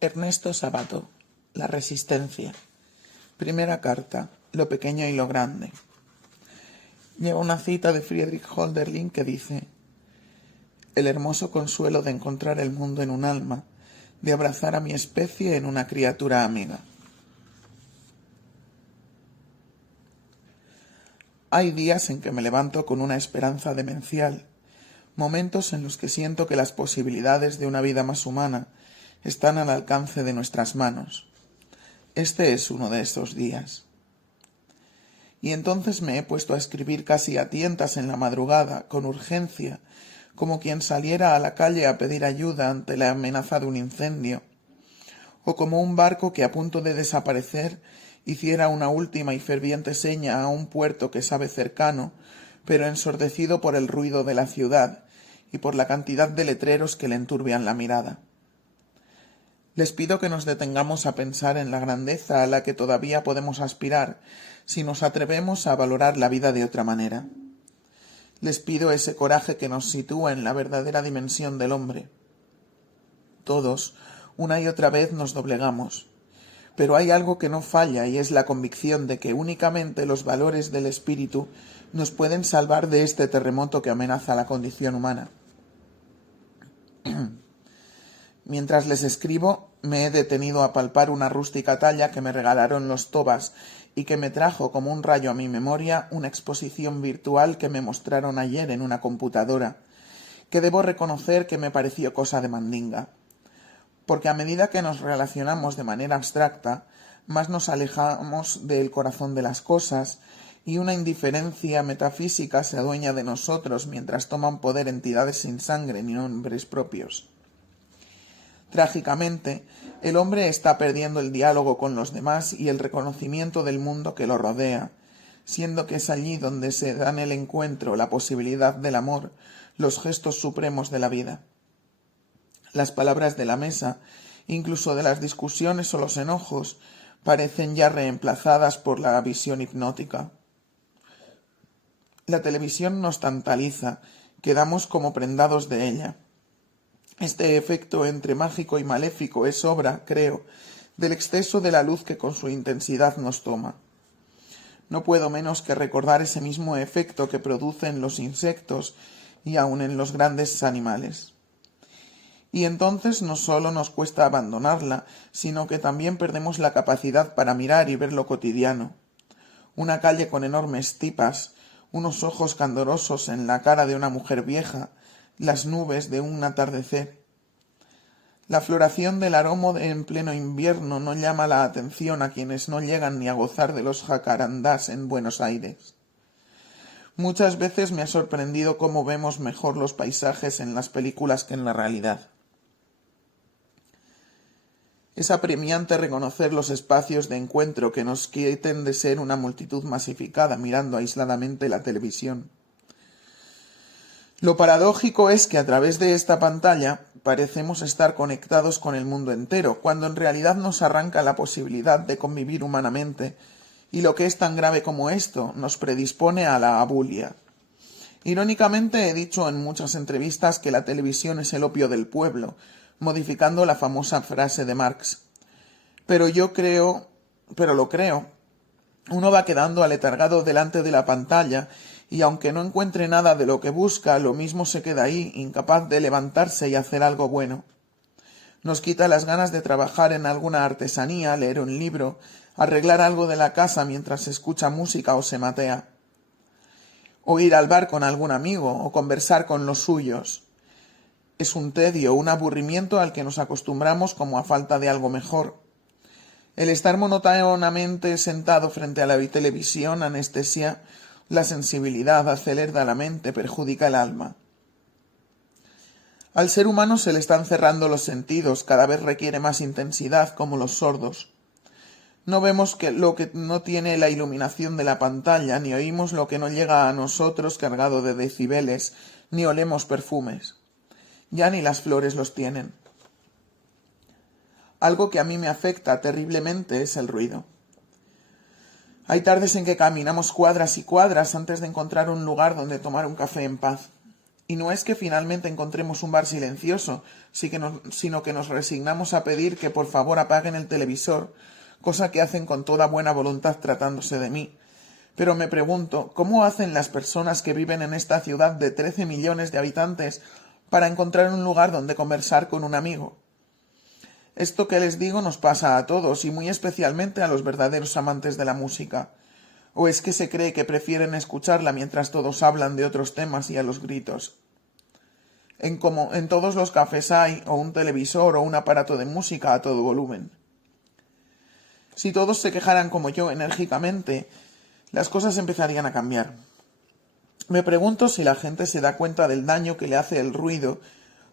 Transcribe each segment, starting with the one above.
Ernesto Sabato, La resistencia. Primera carta, lo pequeño y lo grande. Lleva una cita de Friedrich Hölderlin que dice: el hermoso consuelo de encontrar el mundo en un alma, de abrazar a mi especie en una criatura amiga. Hay días en que me levanto con una esperanza demencial, momentos en los que siento que las posibilidades de una vida más humana están al alcance de nuestras manos. Este es uno de esos días. Y entonces me he puesto a escribir casi a tientas en la madrugada, con urgencia, como quien saliera a la calle a pedir ayuda ante la amenaza de un incendio, o como un barco que a punto de desaparecer hiciera una última y ferviente seña a un puerto que sabe cercano, pero ensordecido por el ruido de la ciudad y por la cantidad de letreros que le enturbian la mirada. Les pido que nos detengamos a pensar en la grandeza a la que todavía podemos aspirar si nos atrevemos a valorar la vida de otra manera. Les pido ese coraje que nos sitúa en la verdadera dimensión del hombre. Todos, una y otra vez, nos doblegamos, pero hay algo que no falla y es la convicción de que únicamente los valores del espíritu nos pueden salvar de este terremoto que amenaza la condición humana. Mientras les escribo, me he detenido a palpar una rústica talla que me regalaron los Tobas y que me trajo como un rayo a mi memoria una exposición virtual que me mostraron ayer en una computadora, que debo reconocer que me pareció cosa de mandinga, porque a medida que nos relacionamos de manera abstracta, más nos alejamos del corazón de las cosas y una indiferencia metafísica se adueña de nosotros mientras toman poder entidades sin sangre ni nombres propios. Trágicamente, el hombre está perdiendo el diálogo con los demás y el reconocimiento del mundo que lo rodea, siendo que es allí donde se dan el encuentro, la posibilidad del amor, los gestos supremos de la vida. Las palabras de la mesa, incluso de las discusiones o los enojos, parecen ya reemplazadas por la visión hipnótica. La televisión nos tantaliza, quedamos como prendados de ella. Este efecto entre mágico y maléfico es obra, creo, del exceso de la luz que con su intensidad nos toma. No puedo menos que recordar ese mismo efecto que produce en los insectos y aun en los grandes animales. Y entonces no sólo nos cuesta abandonarla, sino que también perdemos la capacidad para mirar y ver lo cotidiano. Una calle con enormes tipas, unos ojos candorosos en la cara de una mujer vieja, las nubes de un atardecer. La floración del aromo en pleno invierno no llama la atención a quienes no llegan ni a gozar de los jacarandás en Buenos Aires. Muchas veces me ha sorprendido cómo vemos mejor los paisajes en las películas que en la realidad. Es apremiante reconocer los espacios de encuentro que nos quiten de ser una multitud masificada mirando aisladamente la televisión. Lo paradójico es que a través de esta pantalla parecemos estar conectados con el mundo entero, cuando en realidad nos arranca la posibilidad de convivir humanamente, y lo que es tan grave como esto nos predispone a la abulia. Irónicamente he dicho en muchas entrevistas que la televisión es el opio del pueblo, modificando la famosa frase de Marx. Pero lo creo. Uno va quedando aletargado delante de la pantalla y aunque no encuentre nada de lo que busca, lo mismo se queda ahí, incapaz de levantarse y hacer algo bueno. Nos quita las ganas de trabajar en alguna artesanía, leer un libro, arreglar algo de la casa mientras se escucha música o se matea, o ir al bar con algún amigo o conversar con los suyos. Es un tedio, un aburrimiento al que nos acostumbramos como a falta de algo mejor. El estar monótonamente sentado frente a la televisión anestesia la sensibilidad, acelera la mente, perjudica el alma. Al ser humano se le están cerrando los sentidos, cada vez requiere más intensidad, como los sordos. No vemos lo que no tiene la iluminación de la pantalla, ni oímos lo que no llega a nosotros cargado de decibeles, ni olemos perfumes. Ya ni las flores los tienen. Algo que a mí me afecta terriblemente es el ruido. Hay tardes en que caminamos cuadras y cuadras antes de encontrar un lugar donde tomar un café en paz. Y no es que finalmente encontremos un bar silencioso, sino que nos resignamos a pedir que por favor apaguen el televisor, cosa que hacen con toda buena voluntad tratándose de mí. Pero me pregunto, ¿cómo hacen las personas que viven en esta ciudad de 13 millones de habitantes para encontrar un lugar donde conversar con un amigo? Esto que les digo nos pasa a todos y muy especialmente a los verdaderos amantes de la música. ¿O es que se cree que prefieren escucharla mientras todos hablan de otros temas y a los gritos? En todos los cafés hay o un televisor o un aparato de música a todo volumen. Si todos se quejaran como yo enérgicamente, las cosas empezarían a cambiar. Me pregunto si la gente se da cuenta del daño que le hace el ruido,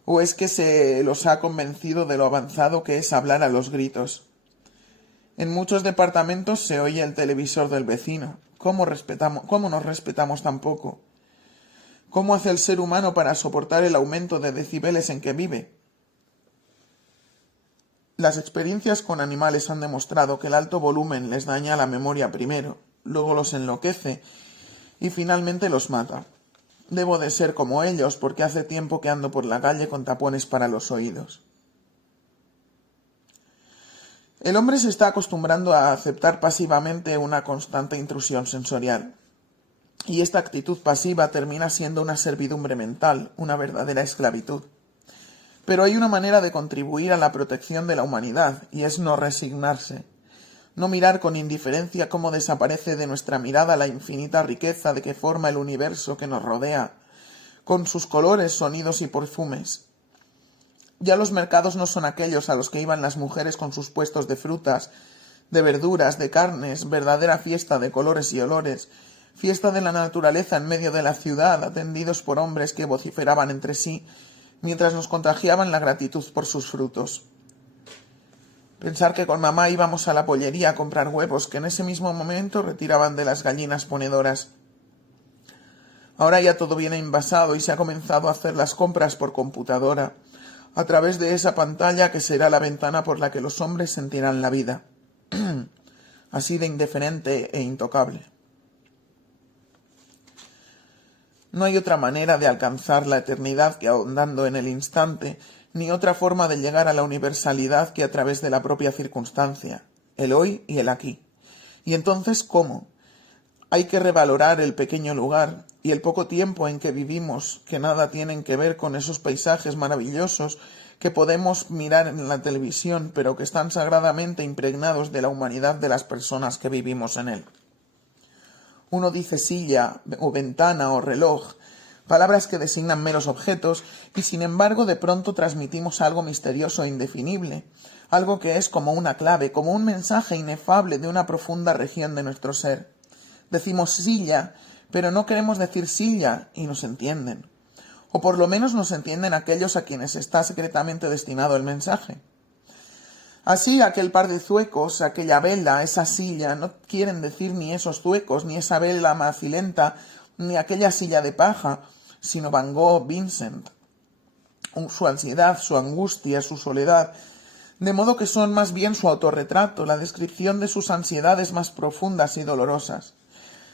o es que se los ha convencido de lo avanzado que es hablar a los gritos. En muchos departamentos se oye el televisor del vecino. ¿Cómo nos respetamos tan poco? ¿Cómo hace el ser humano para soportar el aumento de decibeles en que vive? Las experiencias con animales han demostrado que el alto volumen les daña la memoria primero, luego los enloquece y finalmente los mata. Debo de ser como ellos porque hace tiempo que ando por la calle con tapones para los oídos. El hombre se está acostumbrando a aceptar pasivamente una constante intrusión sensorial. Y esta actitud pasiva termina siendo una servidumbre mental, una verdadera esclavitud. Pero hay una manera de contribuir a la protección de la humanidad, y es no resignarse. No mirar con indiferencia cómo desaparece de nuestra mirada la infinita riqueza de que forma el universo que nos rodea, con sus colores, sonidos y perfumes. Ya los mercados no son aquellos a los que iban las mujeres con sus puestos de frutas, de verduras, de carnes, verdadera fiesta de colores y olores, fiesta de la naturaleza en medio de la ciudad, atendidos por hombres que vociferaban entre sí, mientras nos contagiaban la gratitud por sus frutos. Pensar que con mamá íbamos a la pollería a comprar huevos que en ese mismo momento retiraban de las gallinas ponedoras. Ahora ya todo viene envasado y se ha comenzado a hacer las compras por computadora, a través de esa pantalla que será la ventana por la que los hombres sentirán la vida. Así de indiferente e intocable. No hay otra manera de alcanzar la eternidad que ahondando en el instante, ni otra forma de llegar a la universalidad que a través de la propia circunstancia, el hoy y el aquí. Y entonces, ¿cómo? Hay que revalorar el pequeño lugar y el poco tiempo en que vivimos, que nada tienen que ver con esos paisajes maravillosos que podemos mirar en la televisión, pero que están sagradamente impregnados de la humanidad de las personas que vivimos en él. Uno dice silla, o ventana, o reloj, palabras que designan meros objetos, y sin embargo de pronto transmitimos algo misterioso e indefinible, algo que es como una clave, como un mensaje inefable de una profunda región de nuestro ser. Decimos silla, pero no queremos decir silla, y nos entienden. O por lo menos nos entienden aquellos a quienes está secretamente destinado el mensaje. Así, aquel par de zuecos, aquella vela, esa silla, no quieren decir ni esos zuecos, ni esa vela macilenta, ni aquella silla de paja, sino Van Gogh, Vincent. Su ansiedad, su angustia, su soledad, de modo que son más bien su autorretrato, la descripción de sus ansiedades más profundas y dolorosas.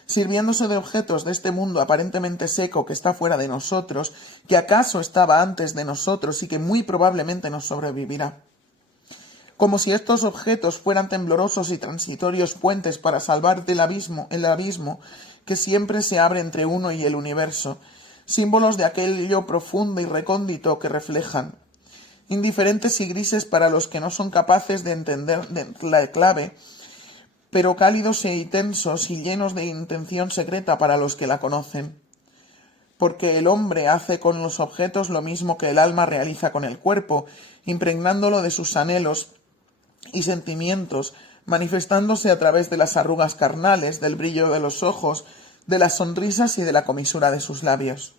Sirviéndose de objetos de este mundo aparentemente seco que está fuera de nosotros, que acaso estaba antes de nosotros y que muy probablemente nos sobrevivirá. Como si estos objetos fueran temblorosos y transitorios puentes para salvar del abismo, el abismo que siempre se abre entre uno y el universo, símbolos de aquello profundo y recóndito que reflejan, indiferentes y grises para los que no son capaces de entender la clave, pero cálidos y tensos y llenos de intención secreta para los que la conocen. Porque el hombre hace con los objetos lo mismo que el alma realiza con el cuerpo, impregnándolo de sus anhelos y sentimientos, manifestándose a través de las arrugas carnales, del brillo de los ojos, de las sonrisas y de la comisura de sus labios.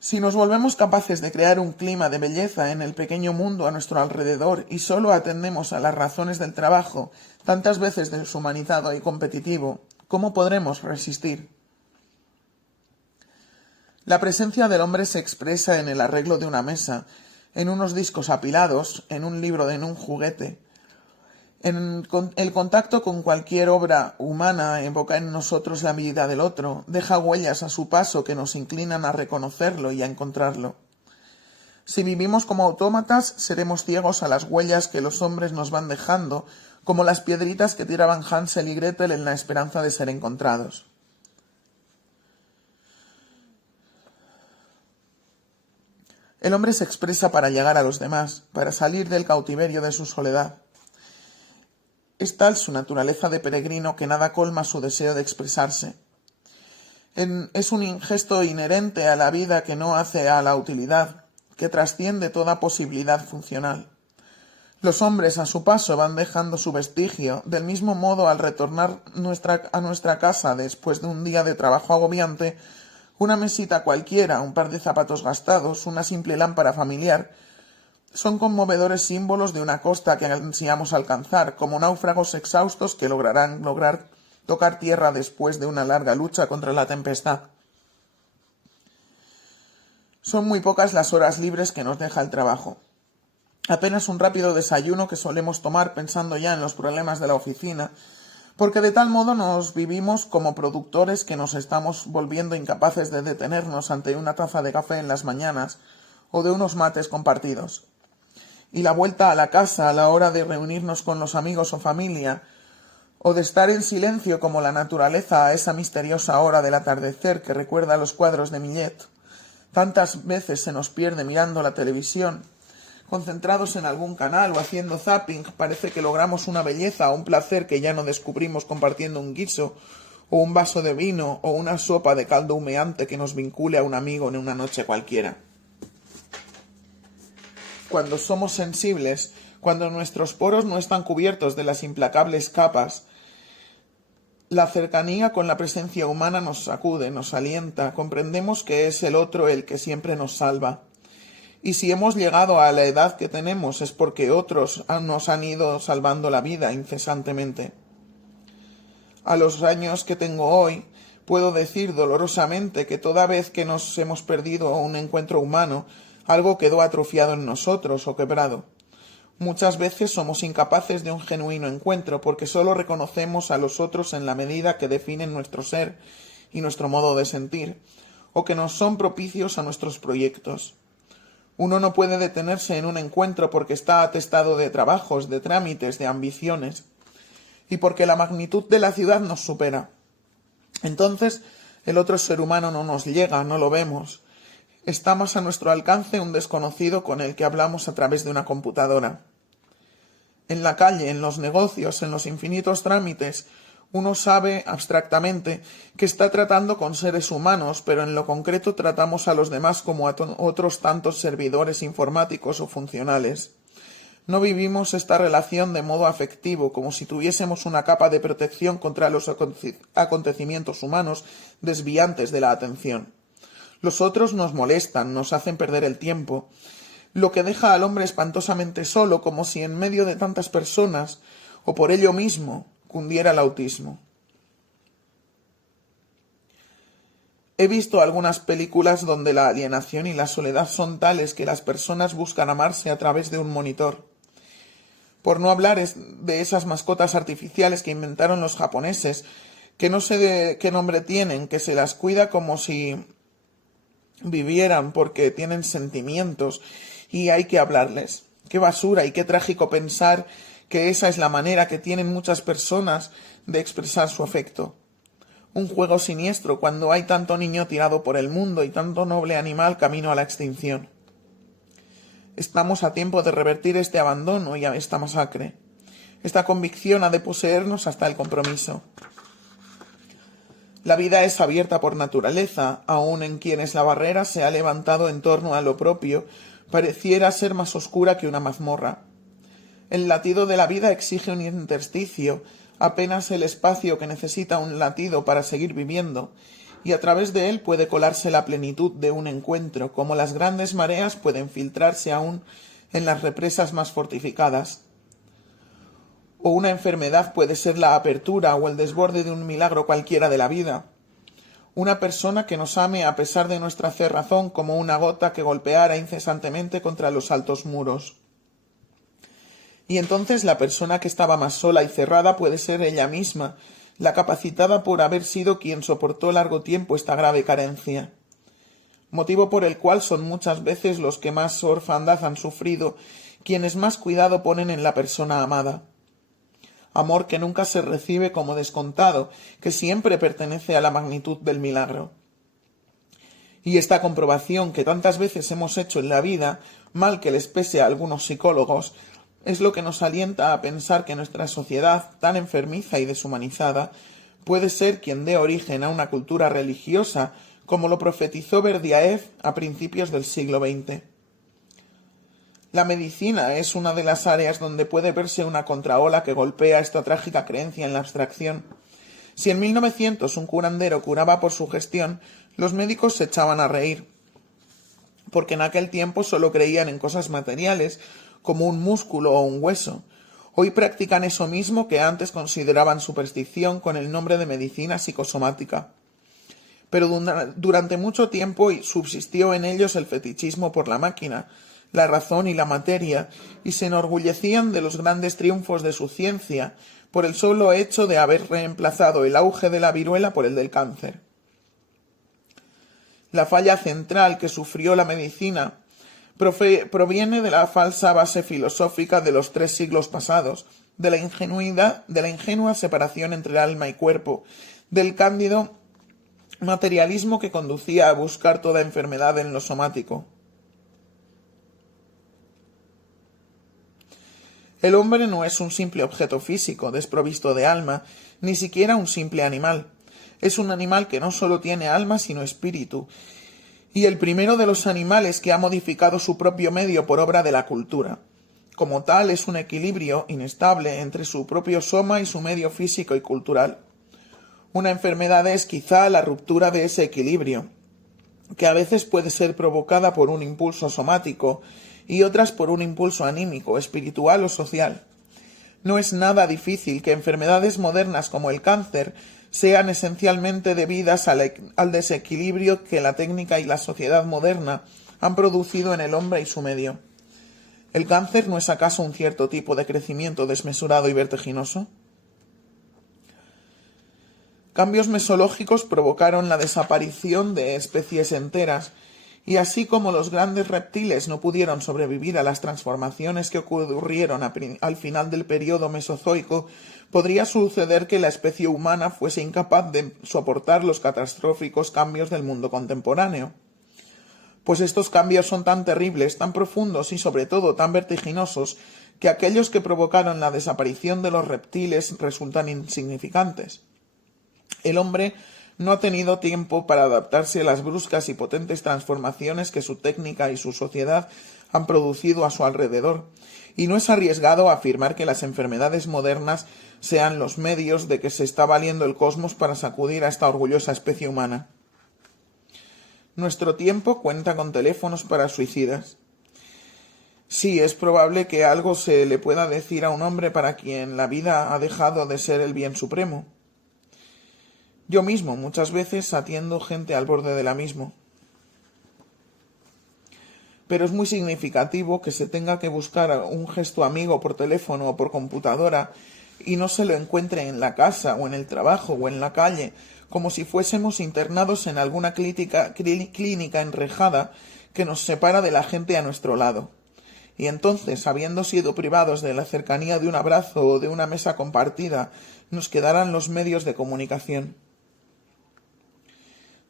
Si nos volvemos capaces de crear un clima de belleza en el pequeño mundo a nuestro alrededor y solo atendemos a las razones del trabajo, tantas veces deshumanizado y competitivo, ¿cómo podremos resistir? La presencia del hombre se expresa en el arreglo de una mesa, en unos discos apilados, en un libro, en un juguete, El contacto con cualquier obra humana evoca en nosotros la vida del otro, deja huellas a su paso que nos inclinan a reconocerlo y a encontrarlo. Si vivimos como autómatas, seremos ciegos a las huellas que los hombres nos van dejando, como las piedritas que tiraban Hansel y Gretel en la esperanza de ser encontrados. El hombre se expresa para llegar a los demás, para salir del cautiverio de su soledad. Es tal su naturaleza de peregrino que nada colma su deseo de expresarse. Es un gesto inherente a la vida que no hace a la utilidad, que trasciende toda posibilidad funcional. Los hombres a su paso van dejando su vestigio, del mismo modo al retornar a nuestra casa después de un día de trabajo agobiante, una mesita cualquiera, un par de zapatos gastados, una simple lámpara familiar, son conmovedores símbolos de una costa que ansiamos alcanzar, como náufragos exhaustos que lograrán tocar tierra después de una larga lucha contra la tempestad. Son muy pocas las horas libres que nos deja el trabajo. Apenas un rápido desayuno que solemos tomar pensando ya en los problemas de la oficina, porque de tal modo nos vivimos como productores que nos estamos volviendo incapaces de detenernos ante una taza de café en las mañanas o de unos mates compartidos. Y la vuelta a la casa a la hora de reunirnos con los amigos o familia, o de estar en silencio como la naturaleza a esa misteriosa hora del atardecer que recuerda los cuadros de Millet. Tantas veces se nos pierde mirando la televisión. Concentrados en algún canal o haciendo zapping, parece que logramos una belleza o un placer que ya no descubrimos compartiendo un guiso, o un vaso de vino, o una sopa de caldo humeante que nos vincule a un amigo en una noche cualquiera. Cuando somos sensibles, cuando nuestros poros no están cubiertos de las implacables capas, la cercanía con la presencia humana nos sacude, nos alienta, comprendemos que es el otro el que siempre nos salva. Y si hemos llegado a la edad que tenemos es porque otros nos han ido salvando la vida incesantemente. A los años que tengo hoy, puedo decir dolorosamente que toda vez que nos hemos perdido un encuentro humano, algo quedó atrofiado en nosotros o quebrado. Muchas veces somos incapaces de un genuino encuentro porque solo reconocemos a los otros en la medida que definen nuestro ser y nuestro modo de sentir, o que nos son propicios a nuestros proyectos. Uno no puede detenerse en un encuentro porque está atestado de trabajos, de trámites, de ambiciones, y porque la magnitud de la ciudad nos supera. Entonces, el otro ser humano no nos llega, no lo vemos. Está más a nuestro alcance un desconocido con el que hablamos a través de una computadora. En la calle, en los negocios, en los infinitos trámites, uno sabe abstractamente que está tratando con seres humanos, pero en lo concreto tratamos a los demás como a otros tantos servidores informáticos o funcionales. No vivimos esta relación de modo afectivo, como si tuviésemos una capa de protección contra los acontecimientos humanos desviantes de la atención. Los otros nos molestan, nos hacen perder el tiempo, lo que deja al hombre espantosamente solo, como si en medio de tantas personas, o por ello mismo, cundiera el autismo. He visto algunas películas donde la alienación y la soledad son tales que las personas buscan amarse a través de un monitor. Por no hablar de esas mascotas artificiales que inventaron los japoneses, que no sé de qué nombre tienen, que se las cuida como si vivieran porque tienen sentimientos y hay que hablarles. Qué basura y qué trágico pensar que esa es la manera que tienen muchas personas de expresar su afecto. Un juego siniestro cuando hay tanto niño tirado por el mundo y tanto noble animal camino a la extinción. Estamos a tiempo de revertir este abandono y esta masacre. Esta convicción ha de poseernos hasta el compromiso. La vida es abierta por naturaleza, aun en quienes la barrera se ha levantado en torno a lo propio, pareciera ser más oscura que una mazmorra. El latido de la vida exige un intersticio, apenas el espacio que necesita un latido para seguir viviendo, y a través de él puede colarse la plenitud de un encuentro, como las grandes mareas pueden filtrarse aún en las represas más fortificadas. O una enfermedad puede ser la apertura o el desborde de un milagro cualquiera de la vida. Una persona que nos ame a pesar de nuestra cerrazón como una gota que golpeara incesantemente contra los altos muros. Y entonces la persona que estaba más sola y cerrada puede ser ella misma, la capacitada por haber sido quien soportó largo tiempo esta grave carencia, motivo por el cual son muchas veces los que más orfandad han sufrido, quienes más cuidado ponen en la persona amada. Amor que nunca se recibe como descontado, que siempre pertenece a la magnitud del milagro. Y esta comprobación que tantas veces hemos hecho en la vida, mal que les pese a algunos psicólogos, es lo que nos alienta a pensar que nuestra sociedad, tan enfermiza y deshumanizada, puede ser quien dé origen a una cultura religiosa, como lo profetizó Berdyaev a principios del siglo XX. La medicina es una de las áreas donde puede verse una contraola que golpea esta trágica creencia en la abstracción. Si en 1900 un curandero curaba por sugestión, los médicos se echaban a reír, porque en aquel tiempo solo creían en cosas materiales, como un músculo o un hueso. Hoy practican eso mismo que antes consideraban superstición con el nombre de medicina psicosomática. Pero durante mucho tiempo subsistió en ellos el fetichismo por la máquina, la razón y la materia, y se enorgullecían de los grandes triunfos de su ciencia, por el solo hecho de haber reemplazado el auge de la viruela por el del cáncer. La falla central que sufrió la medicina proviene de la falsa base filosófica de los 3 siglos pasados, de la ingenua separación entre alma y cuerpo, del cándido materialismo que conducía a buscar toda enfermedad en lo somático. El hombre no es un simple objeto físico, desprovisto de alma, ni siquiera un simple animal. Es un animal que no solo tiene alma, sino espíritu, y el primero de los animales que ha modificado su propio medio por obra de la cultura. Como tal, es un equilibrio inestable entre su propio soma y su medio físico y cultural. Una enfermedad es quizá la ruptura de ese equilibrio, que a veces puede ser provocada por un impulso somático y otras por un impulso anímico, espiritual o social. No es nada difícil que enfermedades modernas como el cáncer sean esencialmente debidas al desequilibrio que la técnica y la sociedad moderna han producido en el hombre y su medio. ¿El cáncer no es acaso un cierto tipo de crecimiento desmesurado y vertiginoso? Cambios mesológicos provocaron la desaparición de especies enteras, y así como los grandes reptiles no pudieron sobrevivir a las transformaciones que ocurrieron al final del período mesozoico, podría suceder que la especie humana fuese incapaz de soportar los catastróficos cambios del mundo contemporáneo. Pues estos cambios son tan terribles, tan profundos y sobre todo tan vertiginosos, que aquellos que provocaron la desaparición de los reptiles resultan insignificantes. El hombre no ha tenido tiempo para adaptarse a las bruscas y potentes transformaciones que su técnica y su sociedad han producido a su alrededor, y no es arriesgado afirmar que las enfermedades modernas sean los medios de que se está valiendo el cosmos para sacudir a esta orgullosa especie humana. Nuestro tiempo cuenta con teléfonos para suicidas. Sí, es probable que algo se le pueda decir a un hombre para quien la vida ha dejado de ser el bien supremo. Yo mismo muchas veces atiendo gente al borde del abismo. Pero es muy significativo que se tenga que buscar un gesto amigo por teléfono o por computadora y no se lo encuentre en la casa o en el trabajo o en la calle, como si fuésemos internados en alguna clínica enrejada que nos separa de la gente a nuestro lado. Y entonces, habiendo sido privados de la cercanía de un abrazo o de una mesa compartida, nos quedarán los medios de comunicación.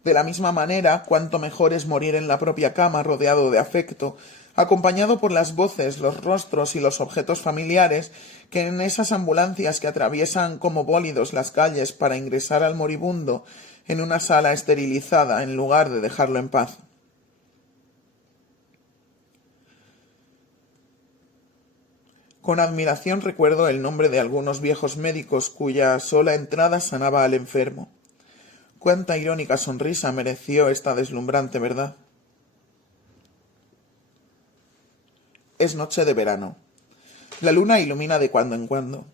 De la misma manera, cuánto mejor es morir en la propia cama rodeado de afecto, acompañado por las voces, los rostros y los objetos familiares, que en esas ambulancias que atraviesan como bólidos las calles para ingresar al moribundo en una sala esterilizada en lugar de dejarlo en paz. Con admiración recuerdo el nombre de algunos viejos médicos cuya sola entrada sanaba al enfermo. Cuánta irónica sonrisa mereció esta deslumbrante verdad. Es noche de verano. La luna ilumina de cuando en cuando.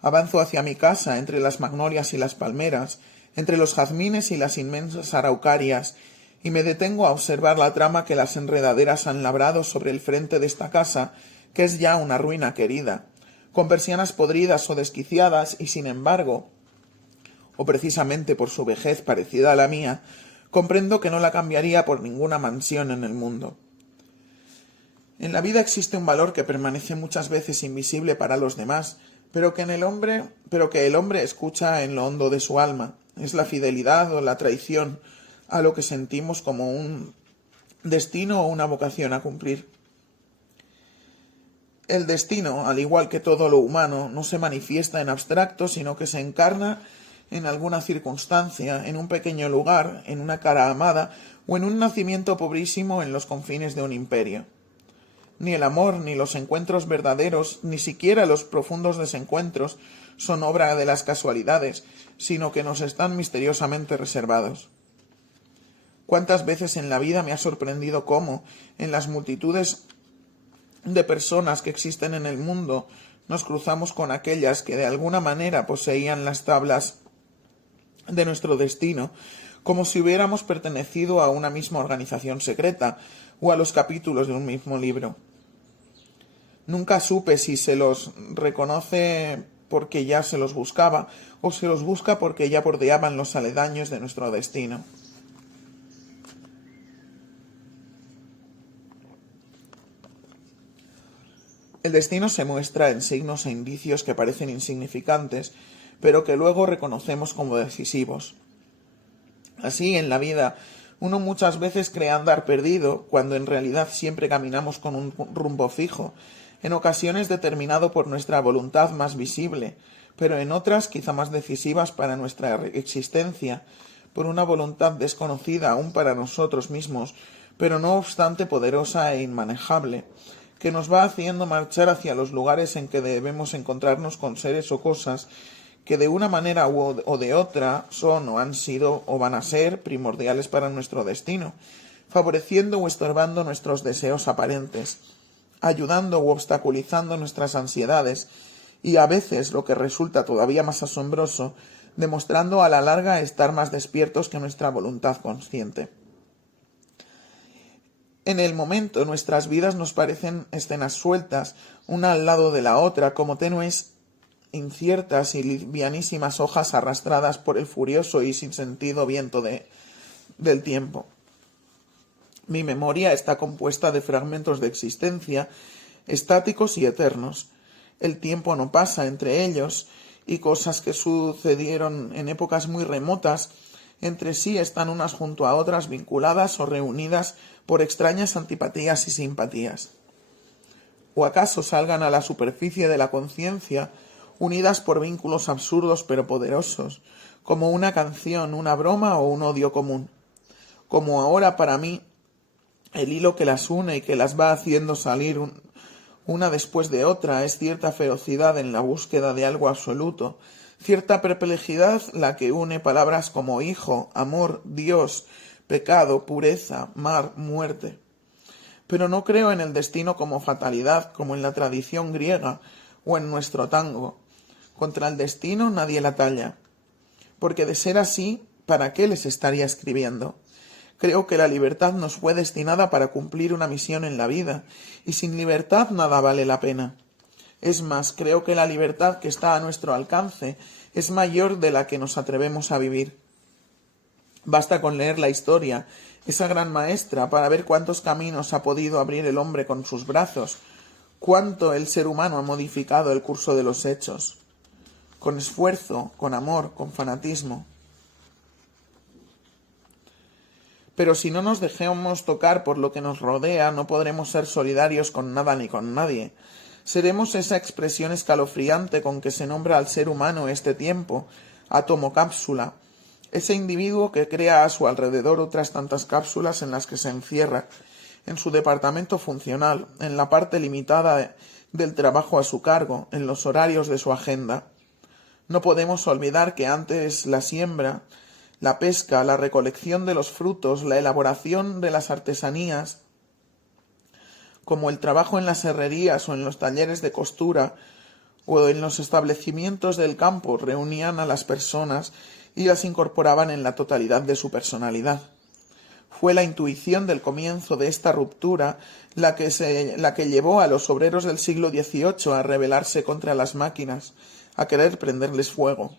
Avanzo hacia mi casa entre las magnolias y las palmeras, entre los jazmines y las inmensas araucarias, y me detengo a observar la trama que las enredaderas han labrado sobre el frente de esta casa, que es ya una ruina querida, con persianas podridas o desquiciadas, y sin embargo, o precisamente por su vejez parecida a la mía, comprendo que no la cambiaría por ninguna mansión en el mundo. En la vida existe un valor que permanece muchas veces invisible para los demás, pero que el hombre escucha en lo hondo de su alma. Es la fidelidad o la traición a lo que sentimos como un destino o una vocación a cumplir. El destino, al igual que todo lo humano, no se manifiesta en abstracto, sino que se encarna en alguna circunstancia, en un pequeño lugar, en una cara amada o en un nacimiento pobrísimo en los confines de un imperio. Ni el amor, ni los encuentros verdaderos, ni siquiera los profundos desencuentros son obra de las casualidades, sino que nos están misteriosamente reservados. ¿Cuántas veces en la vida me ha sorprendido cómo, en las multitudes de personas que existen en el mundo, nos cruzamos con aquellas que de alguna manera poseían las tablas de nuestro destino, como si hubiéramos pertenecido a una misma organización secreta o a los capítulos de un mismo libro? Nunca supe si se los reconoce porque ya se los buscaba, o se los busca porque ya bordeaban los aledaños de nuestro destino. El destino se muestra en signos e indicios que parecen insignificantes, pero que luego reconocemos como decisivos. Así, en la vida, uno muchas veces cree andar perdido, cuando en realidad siempre caminamos con un rumbo fijo, en ocasiones determinado por nuestra voluntad más visible, pero en otras quizá más decisivas para nuestra existencia, por una voluntad desconocida aún para nosotros mismos, pero no obstante poderosa e inmanejable, que nos va haciendo marchar hacia los lugares en que debemos encontrarnos con seres o cosas que de una manera o de otra son o han sido o van a ser primordiales para nuestro destino, favoreciendo o estorbando nuestros deseos aparentes, ayudando u obstaculizando nuestras ansiedades, y a veces, lo que resulta todavía más asombroso, demostrando a la larga estar más despiertos que nuestra voluntad consciente. En el momento nuestras vidas nos parecen escenas sueltas, una al lado de la otra, como tenues, inciertas y livianísimas hojas arrastradas por el furioso y sin sentido viento del tiempo. Mi memoria está compuesta de fragmentos de existencia, estáticos y eternos. El tiempo no pasa entre ellos, y cosas que sucedieron en épocas muy remotas entre sí están unas junto a otras vinculadas o reunidas por extrañas antipatías y simpatías. ¿O acaso salgan a la superficie de la conciencia, unidas por vínculos absurdos pero poderosos, como una canción, una broma o un odio común? Como ahora para mí, el hilo que las une y que las va haciendo salir una después de otra es cierta ferocidad en la búsqueda de algo absoluto, cierta perplejidad la que une palabras como hijo, amor, Dios, pecado, pureza, mar, muerte. Pero no creo en el destino como fatalidad, como en la tradición griega o en nuestro tango. Contra el destino nadie la talla, porque de ser así, ¿para qué les estaría escribiendo? Creo que la libertad nos fue destinada para cumplir una misión en la vida, y sin libertad nada vale la pena. Es más, creo que la libertad que está a nuestro alcance es mayor de la que nos atrevemos a vivir. Basta con leer la historia, esa gran maestra, para ver cuántos caminos ha podido abrir el hombre con sus brazos, cuánto el ser humano ha modificado el curso de los hechos, con esfuerzo, con amor, con fanatismo. Pero si no nos dejemos tocar por lo que nos rodea, no podremos ser solidarios con nada ni con nadie. Seremos esa expresión escalofriante con que se nombra al ser humano este tiempo, átomo cápsula, ese individuo que crea a su alrededor otras tantas cápsulas en las que se encierra, en su departamento funcional, en la parte limitada del trabajo a su cargo, en los horarios de su agenda. No podemos olvidar que antes la siembra, la pesca, la recolección de los frutos, la elaboración de las artesanías, como el trabajo en las herrerías o en los talleres de costura o en los establecimientos del campo, reunían a las personas y las incorporaban en la totalidad de su personalidad. Fue la intuición del comienzo de esta ruptura la que llevó a los obreros del siglo XVIII a rebelarse contra las máquinas, a querer prenderles fuego.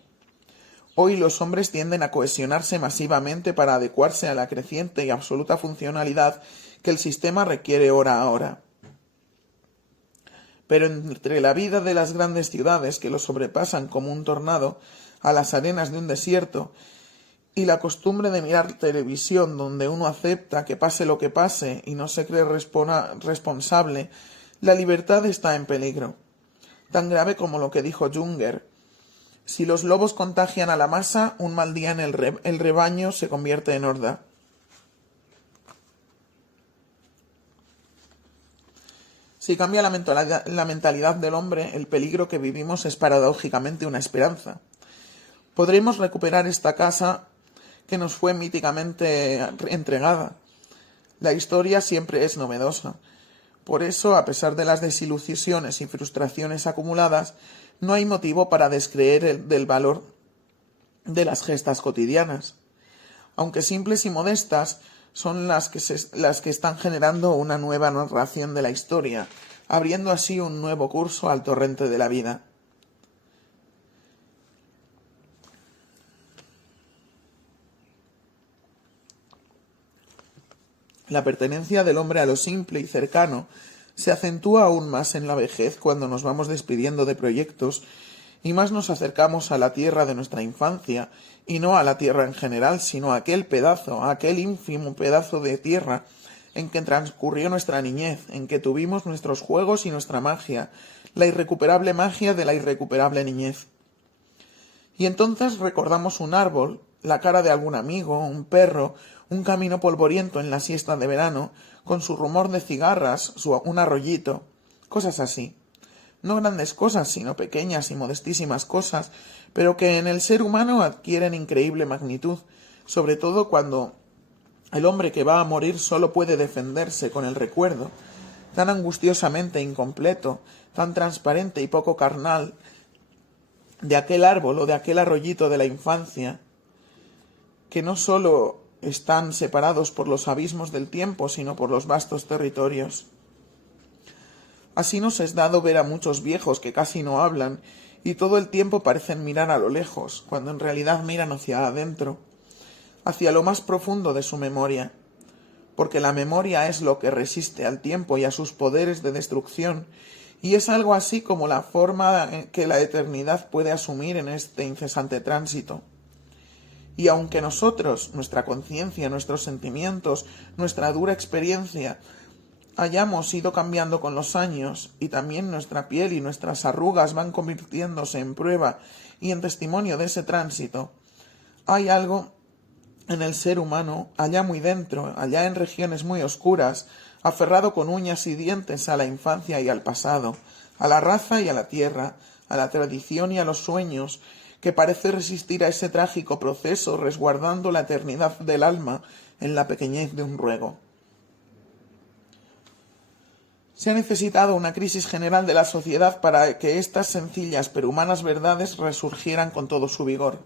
Hoy los hombres tienden a cohesionarse masivamente para adecuarse a la creciente y absoluta funcionalidad que el sistema requiere hora a hora. Pero entre la vida de las grandes ciudades que los sobrepasan como un tornado a las arenas de un desierto y la costumbre de mirar televisión donde uno acepta que pase lo que pase y no se cree responsable, la libertad está en peligro. Tan grave como lo que dijo Junger: si los lobos contagian a la masa, un mal día en el rebaño se convierte en horda. Si cambia la mentalidad del hombre, el peligro que vivimos es paradójicamente una esperanza. Podremos recuperar esta casa que nos fue míticamente entregada. La historia siempre es novedosa. Por eso, a pesar de las desilusiones y frustraciones acumuladas, no hay motivo para descreer del valor de las gestas cotidianas. Aunque simples y modestas, son las que están generando una nueva narración de la historia, abriendo así un nuevo curso al torrente de la vida. La pertenencia del hombre a lo simple y cercano se acentúa aún más en la vejez cuando nos vamos despidiendo de proyectos y más nos acercamos a la tierra de nuestra infancia, y no a la tierra en general, sino a aquel ínfimo pedazo de tierra en que transcurrió nuestra niñez, en que tuvimos nuestros juegos y nuestra magia, la irrecuperable magia de la irrecuperable niñez. Y entonces recordamos un árbol, la cara de algún amigo, un perro, un camino polvoriento en la siesta de verano, con su rumor de cigarras, un arroyito, cosas así. No grandes cosas, sino pequeñas y modestísimas cosas, pero que en el ser humano adquieren increíble magnitud, sobre todo cuando el hombre que va a morir solo puede defenderse con el recuerdo, tan angustiosamente incompleto, tan transparente y poco carnal, de aquel árbol o de aquel arroyito de la infancia, que no sólo están separados por los abismos del tiempo, sino por los vastos territorios. Así nos es dado ver a muchos viejos que casi no hablan y todo el tiempo parecen mirar a lo lejos, cuando en realidad miran hacia adentro, hacia lo más profundo de su memoria, porque la memoria es lo que resiste al tiempo y a sus poderes de destrucción, y es algo así como la forma que la eternidad puede asumir en este incesante tránsito. Y aunque nosotros, nuestra conciencia, nuestros sentimientos, nuestra dura experiencia, hayamos ido cambiando con los años, y también nuestra piel y nuestras arrugas van convirtiéndose en prueba y en testimonio de ese tránsito, hay algo en el ser humano, allá muy dentro, allá en regiones muy oscuras, aferrado con uñas y dientes a la infancia y al pasado, a la raza y a la tierra, a la tradición y a los sueños, que parece resistir a ese trágico proceso resguardando la eternidad del alma en la pequeñez de un ruego. Se ha necesitado una crisis general de la sociedad para que estas sencillas pero humanas verdades resurgieran con todo su vigor.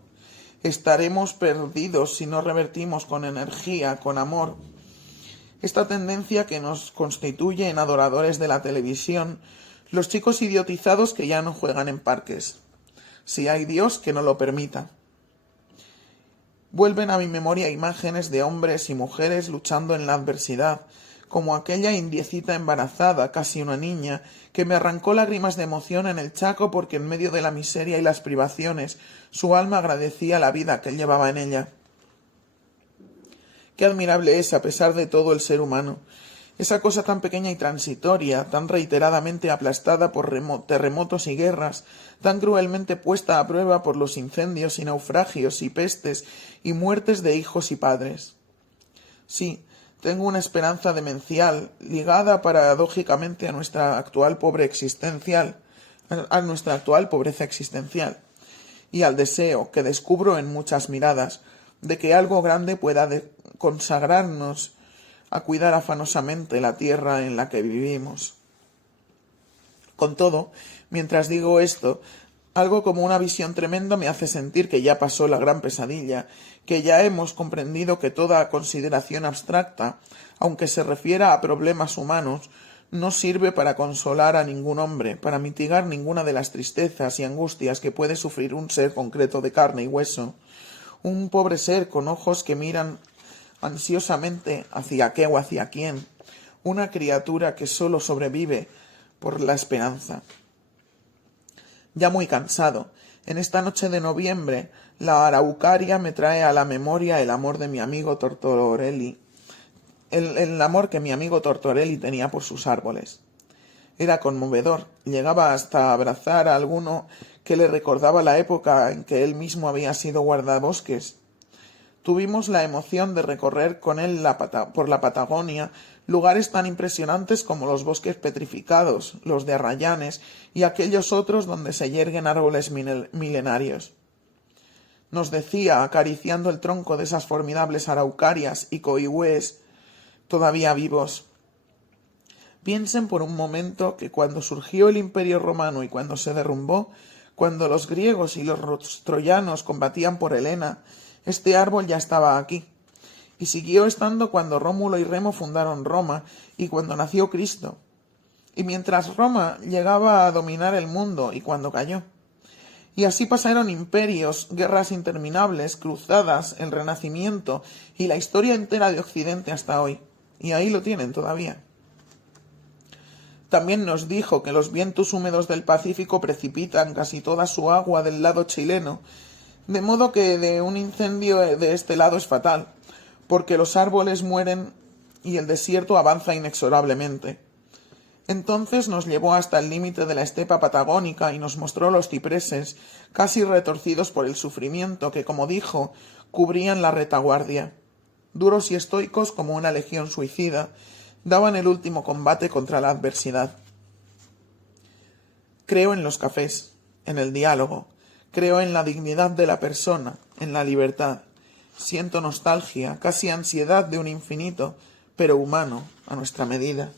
Estaremos perdidos si no revertimos con energía, con amor, esta tendencia que nos constituye en adoradores de la televisión, los chicos idiotizados que ya no juegan en parques. Si hay Dios, que no lo permita. Vuelven a mi memoria imágenes de hombres y mujeres luchando en la adversidad, como aquella indiecita embarazada, casi una niña, que me arrancó lágrimas de emoción en el Chaco porque en medio de la miseria y las privaciones su alma agradecía la vida que él llevaba en ella. Qué admirable es, a pesar de todo, el ser humano, esa cosa tan pequeña y transitoria, tan reiteradamente aplastada por terremotos y guerras, tan cruelmente puesta a prueba por los incendios y naufragios y pestes y muertes de hijos y padres. Sí, tengo una esperanza demencial, ligada paradójicamente a nuestra actual nuestra actual pobreza existencial, y al deseo, que descubro en muchas miradas, de que algo grande pueda consagrarnos a cuidar afanosamente la tierra en la que vivimos. Con todo, mientras digo esto, Algo como una visión tremenda me hace sentir que ya pasó la gran pesadilla, que ya hemos comprendido que toda consideración abstracta, aunque se refiera a problemas humanos, no sirve para consolar a ningún hombre, para mitigar ninguna de las tristezas y angustias que puede sufrir un ser concreto de carne y hueso, un pobre ser con ojos que miran ansiosamente hacia qué o hacia quién, una criatura que sólo sobrevive por la esperanza. Ya muy cansado, en esta noche de noviembre, la araucaria me trae a la memoria el amor de mi amigo Tortorelli, el amor que mi amigo Tortorelli tenía por sus árboles. Era conmovedor, llegaba hasta abrazar a alguno que le recordaba la época en que él mismo había sido guardabosques. Tuvimos la emoción de recorrer con él por la Patagonia lugares tan impresionantes como los bosques petrificados, los de arrayanes y aquellos otros donde se yerguen árboles milenarios. Nos decía, acariciando el tronco de esas formidables araucarias y coihúes todavía vivos: piensen por un momento que cuando surgió el Imperio Romano y cuando se derrumbó, cuando los griegos y los troyanos combatían por Helena, este árbol ya estaba aquí, y siguió estando cuando Rómulo y Remo fundaron Roma y cuando nació Cristo, y mientras Roma llegaba a dominar el mundo y cuando cayó. Y así pasaron imperios, guerras interminables, cruzadas, el Renacimiento y la historia entera de Occidente hasta hoy. Y ahí lo tienen todavía. También nos dijo que los vientos húmedos del Pacífico precipitan casi toda su agua del lado chileno, de modo que de un incendio de este lado es fatal, porque los árboles mueren y el desierto avanza inexorablemente. Entonces nos llevó hasta el límite de la estepa patagónica y nos mostró los cipreses, casi retorcidos por el sufrimiento que, como dijo, cubrían la retaguardia. Duros y estoicos como una legión suicida, daban el último combate contra la adversidad. Creo en los cafés, en el diálogo, creo en la dignidad de la persona, en la libertad. Siento nostalgia, casi ansiedad de un infinito, pero humano, a nuestra medida.